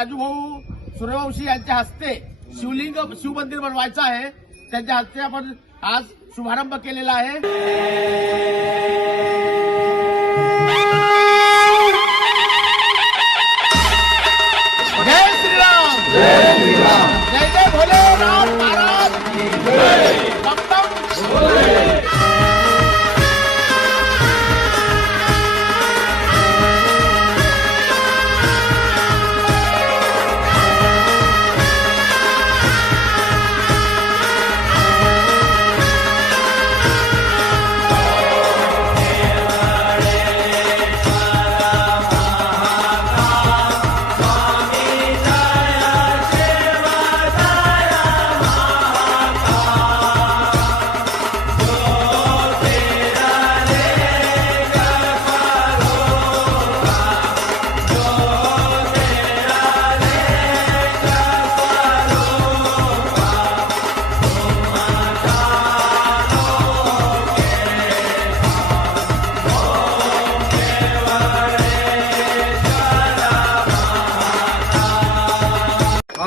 राजूभाऊ सूर्यवंशी यांच्या हस्ते शिवलिंग शिवमंदिर बनवायचं आहे. त्यांच्या हस्ते आपण आज शुभारंभ केलेला आहे. जय जय जय भोले राम महाराज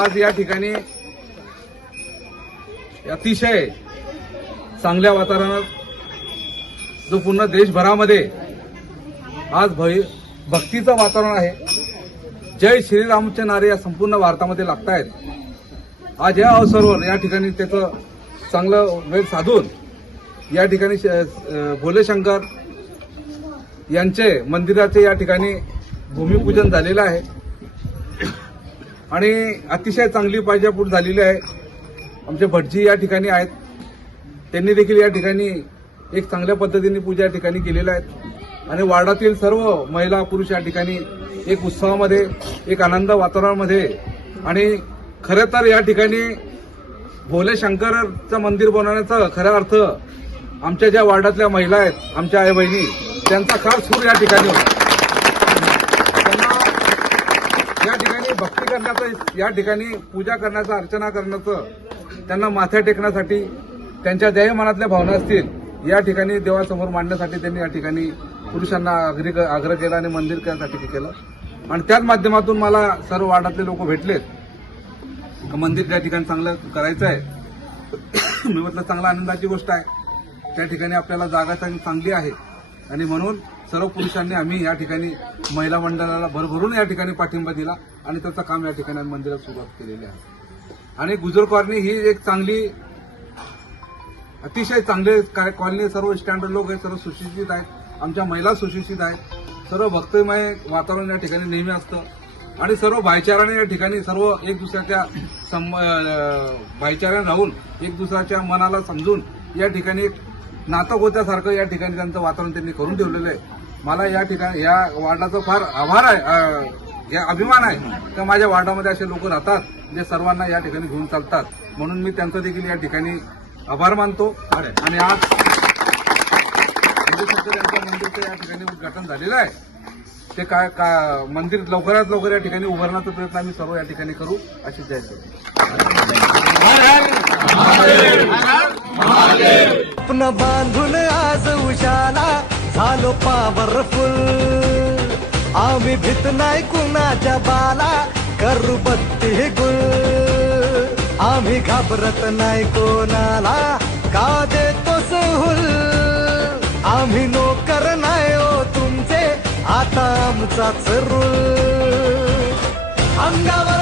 आज या ठिकाणी अतिशय चांगल्या वातावरणात जो पूर्ण देशभरामध्ये आज भय भक्तीचं वातावरण आहे. जय श्रीरामचे नारे या संपूर्ण भारतामध्ये लागतायत. आज या अवसरावर या ठिकाणी त्याचं चांगलं वेळ साधून या ठिकाणी भोलेशंकर यांचे मंदिराचे या ठिकाणी भूमिपूजन झालेलं आहे. आणि अतिशय चांगली पायजापूट झालेली आहे. आमचे भटजी या ठिकाणी आहेत. त्यांनी देखील या ठिकाणी एक चांगल्या पद्धतीने पूजा या ठिकाणी केलेल्या आहेत. आणि वार्डातील सर्व महिला पुरुष या ठिकाणी एक उत्सवामध्ये एक आनंद वातावरणामध्ये आणि खरं तर या ठिकाणी भोले शंकरचं मंदिर बनवण्याचा खरा अर्थ आमच्या ज्या वार्डातल्या महिला आहेत आमच्या आई बहिणी त्यांचा खास सूर या ठिकाणी होता. त्यांना या ठिकाणी भक्ती करण्याचं या ठिकाणी पूजा करण्याचं अर्चना करण्याचं त्यांना माथ्या टेकण्यासाठी त्यांच्या ध्येय मनातल्या भावना असतील या ठिकाणी देवासमोर मांडण्यासाठी त्यांनी या ठिकाणी पुरुषांना आग्रह आग्रह केला आणि मंदिर करण्यासाठी केलं. आणि त्याच माध्यमातून मला सर्व वार्डातले लोक भेटलेत. मंदिर त्या ठिकाणी चांगलं करायचं आहे. मी म्हटलं चांगला आनंदाची गोष्ट आहे. त्या ठिकाणी आपल्याला जागा चांगली आहे. आणि म्हणून सर्व पुरुषांनी आम्ही या ठिकाणी महिला मंडळाला भरभरून या ठिकाणी पाठिंबा दिला आणि त्याचं काम या ठिकाणी मंदिरात सुरुवात केलेली आहे. आणि गुजर कॉलनी ही एक चांगली अतिशय चांगले काय- कॉलनी सर्व स्टँडर्ड लोक आहेत सर्व सुशिक्षित आहेत आमच्या महिला सुशिक्षित आहेत. सर्व भक्तमय वातावरण या ठिकाणी नेहमी असतं. आणि सर्व भाईचाराने या ठिकाणी सर्व एक दुसऱ्याच्या सम- भाईचाराने राहून एक दुसऱ्याच्या मनाला समजून या ठिकाणी एक नातं होत्यासारखं या ठिकाणी त्यांचं वातावरण त्यांनी करून ठेवलेलं आहे. मला या ठिकाणी या वार्डाचा फार आभार आहे या अभिमान आहे तर माझ्या वार्डामध्ये असे लोक राहतात जे सर्वांना या ठिकाणी घेऊन चालतात म्हणून मी त्यांचं देखील या ठिकाणी आभार मानतो आणि आज यांच्या मंदिरचं या ठिकाणी उद्घाटन झालेलं आहे ते काय का मंदिर लवकरात लवकर या ठिकाणी उभारण्याचा प्रयत्न आम्ही सर्व या ठिकाणी करू अशी जय स्वप्न बांधून पॉवरफुल आम्ही भीत नाही कुणाच्या बाला करू बत्ती गुल. आम्ही घाबरत नाही कोणाला का देतो सहूल. आम्ही नोकर नाही ओ तुमचे आता आमचाच रूल. अंगावर